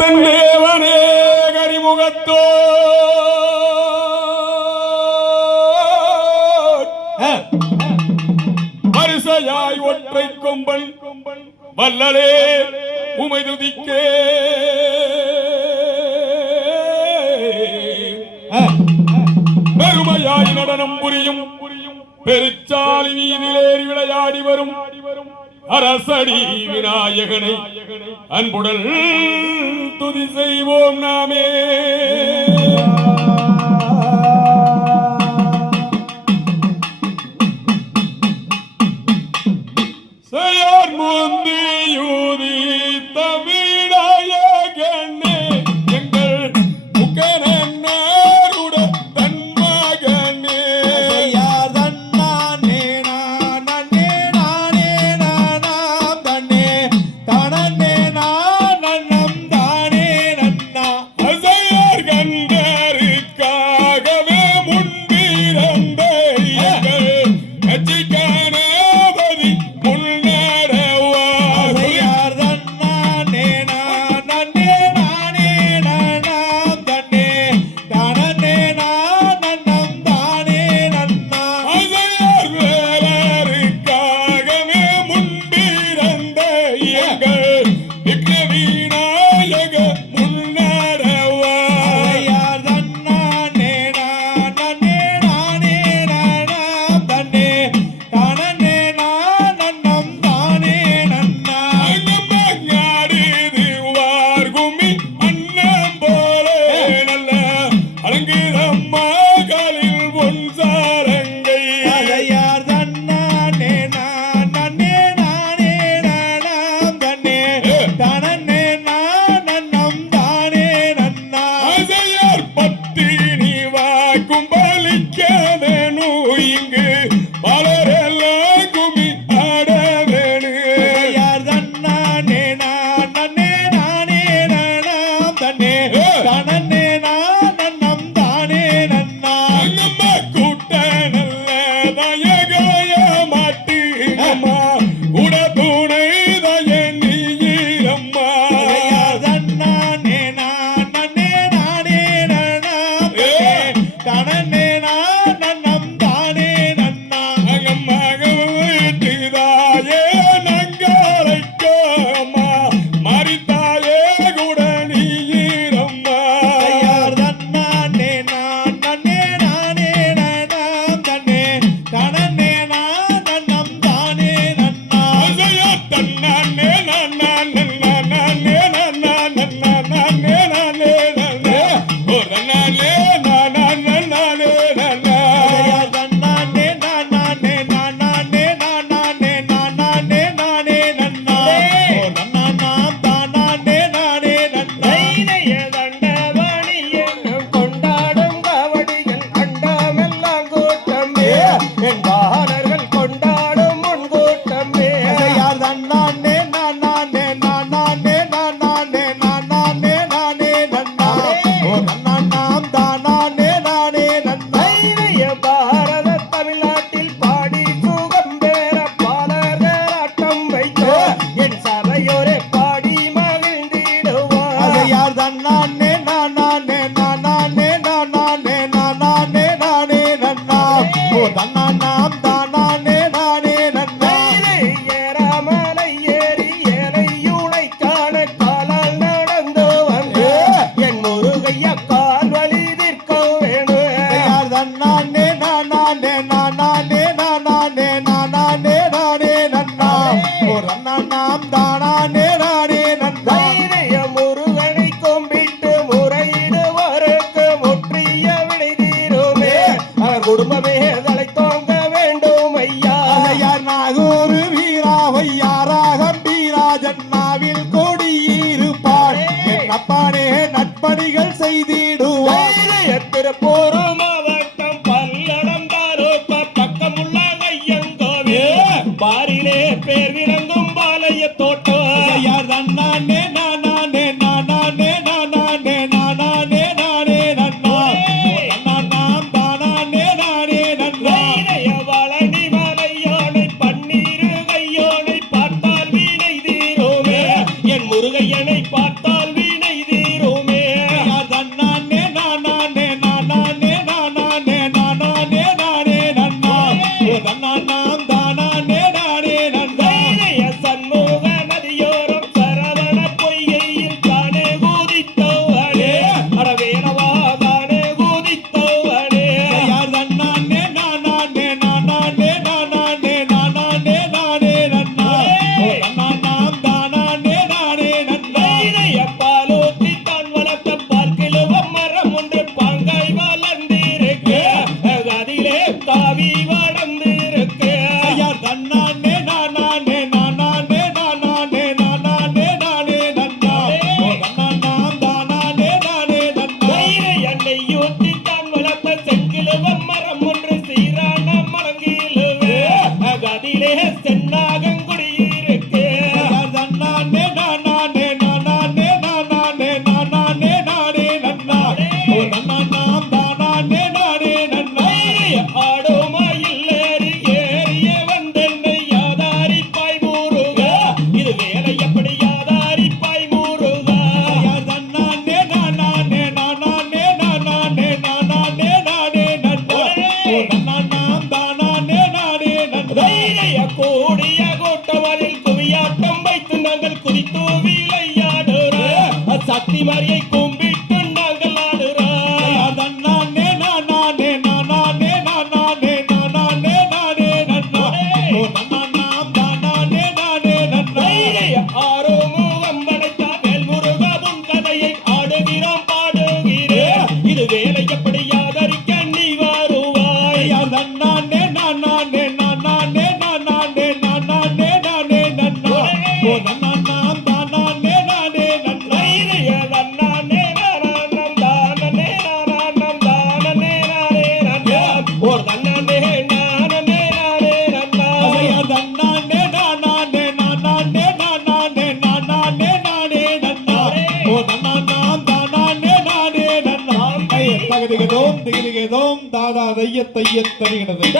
தேவனே கரிமுகத்தோ வரிசையாய் ஒற்றை கொம்பன் வல்லலே உமை துதிக்கே பெருமையாய் நடனம் புரியும் பெருச்சாலி வீதிலேறி விளையாடி வரும் அரசடி விநாயகனை அன்புடன் துதி செய்வோம் நாமே. செயற் முந்தியூதி தமிழாயகனே எங்கள் முகனன்னருட தன்மகனே. யார் தன்னானே நானே நானே நானாம் தன்னே தனனே நானம் தானே நன்னா. அசையார் கண்டருக்காகவே முன்பிறந்த எங்கள் கட்சிக்கானபதி யார் தன்னானே நானே நானே நானாம் தன்னே தனனே நானம் தானே நன்னா. அசையார் வேலருக்காகவே முன்பிறந்த எங்கள் விக்னவிநாயக முன்னடவா. யார் தன்னானே நானே நானே நானாம் தன்னே தனனே நானம் தானே நன்னா. அங்கமாடிது வார்குமி அன்னம் போலே நல்ல அலங்கிரம்மா காலில் பொன் சாரங்கை. யார் தன்னானே நானே நானே நானாம் தன்னே தனனே நானம் தானே நன்னா. அசையார் பத்தினி வாக்கும் பலிக்காதனு இங்கு பலரெல்லாம் குமி ஆடவேணு. யார் தன்னானே நானே நானே நானாம் தன்னே தனனே நானம் தானே நன்னா. அங்கம்மா கூட்ட நல்ல தயகாய மாட்டு அம்மா உட துணை தய நீரம்மா. யார் தன்னானே நானே நானே நானாம் தன்னே தனனே நானம் தானே நன்னா. அங்கம்மாக வீட்டுதாயே நங்காரைக்கோ அம்மா மறித்தாயே கூட நீரம்மா. யார் தன்னானே நானே நானே நானாம் தன்னே தனனே நானம் தானே நன்னா. அசையார் தன்னானே நானே நானே நானே நானே நானே நானே ஓ நானே நானே நானே நானே. யார் தன்னானே நானே நானே நானே நானே நானே நன்னா. ஓ நன்னாம் தானே நானே நன்னா. தண்டவாணி என்னும் கொண்டாடும் காவடிகள் அண்டாமெல்லாம் கூட்டமே என் வானர்கள் கொண்டாடும் முன்கூட்டமே. யார் தன்னானே நானே நானே நானே நானே நானே நன்னா. ஓ நன்னாம் தானே நானே நன்னா. தைரிய பாரத தமிழ்நாட்டில் பாடி சுகம் பெற பாலர்கள் ஆட்டம் வைத்த என் சபையோரே பாடி மகிழ்ந்திடுவார். யார் தன்னானே நானே நானே நானே நானே நன்னா. ஓ தன்னாம் தானே நானே நன்னா. ஏறாமலை ஏறி ஏழையுனை காண காலால் நடந்து வந்து என் முருகையா கால் வலி தீர்க்க வேணும். யார் தன்னானே நானே நானே நானே நன்னா. ஓ நன்னாம் தானே நானே நன்னா. தைரிய முருகனை கும்பிட்டு முறையிடுவருக்கு முற்றிய விடை தீருமே அவர் குடும்பமே தலை தோங்க வேண்டும் ஐயா. யார் நாகூர் வீரா வையாரா கம்பீரா ஜன்னாவில் கொடியிருப்பார். என் அப்பானே நட்பணிகள் செய்திடுவார். திருப்பூர் மாவட்டம் பல்லடம் தாரோப்ப பக்கமுள்ள ஐயங்கோவில் பாரிலே பேர் விளங்கும் பாளைய தோட்டம். யார் தன்னானே நானே நானே நானே நன்னா. நன்னாம் தானே நானே நன்னா. வளனி மலையோனை பன்னீரு கையோனை பார்த்தால் வீணை தீரோவே என் முருகையனை பார்த்தால் வீணை சக்தி மாரியை கும்பிட்டு நாங்கள் ஆடுறோம் நன்னானே நானே நானே நானே நானே நானே நன்னா ஓ நன்னானாம் தானானே நானே நன்னா ஆரோமுகம் படைத்த வேல்முருகன் கதையை ஆடுகிறோம் பாடுகிறேன் இது வேலை எப்படி ஆதரிக்க நீ வருவாய் நன்னானே நானே நானே நானே நானே நானே நன்னா ஓ நன்னானாம் தானானே நானே நன்னா ஒரு தன்னானே நானே நானே நன்னா நன்னானே நானே நானே நானே நானே நானே நன்னா ஓ நன்னானாம் தானானே நானே நன்னா தகதிகதோம் திகதிகதோம் தாதா தைய தைய தருகிறது